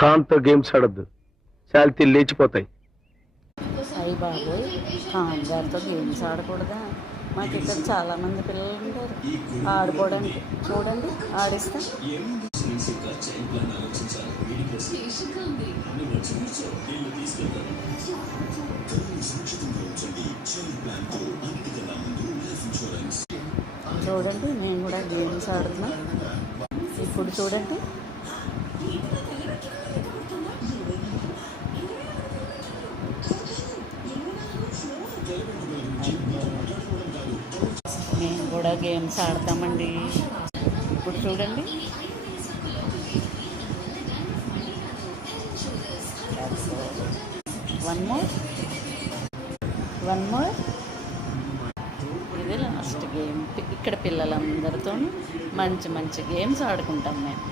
ఖాన్తో games ఆడద్దు, శాలిటీ లేచిపోతాయి. అయ్యి బాబోయ్, ఖాన్ గారితో గేమ్స్ ఆడకూడదా? మాకు ఇక్కడ చాలామంది పిల్లలు ఉంటారు ఆడుకోవడానికి. చూడండి, ఆడిస్తా. చూడండి, నేను కూడా గేమ్స్ ఆడుతున్నా. ఇప్పుడు చూడండి, మేము కూడా గేమ్స్ ఆడతామండి. ఇప్పుడు చూడండి, వన్ మోర్. ఇది లాస్ట్ గేమ్. ఇక్కడ పిల్లలందరితో మంచి మంచి గేమ్స్ ఆడుకుంటాం మేము.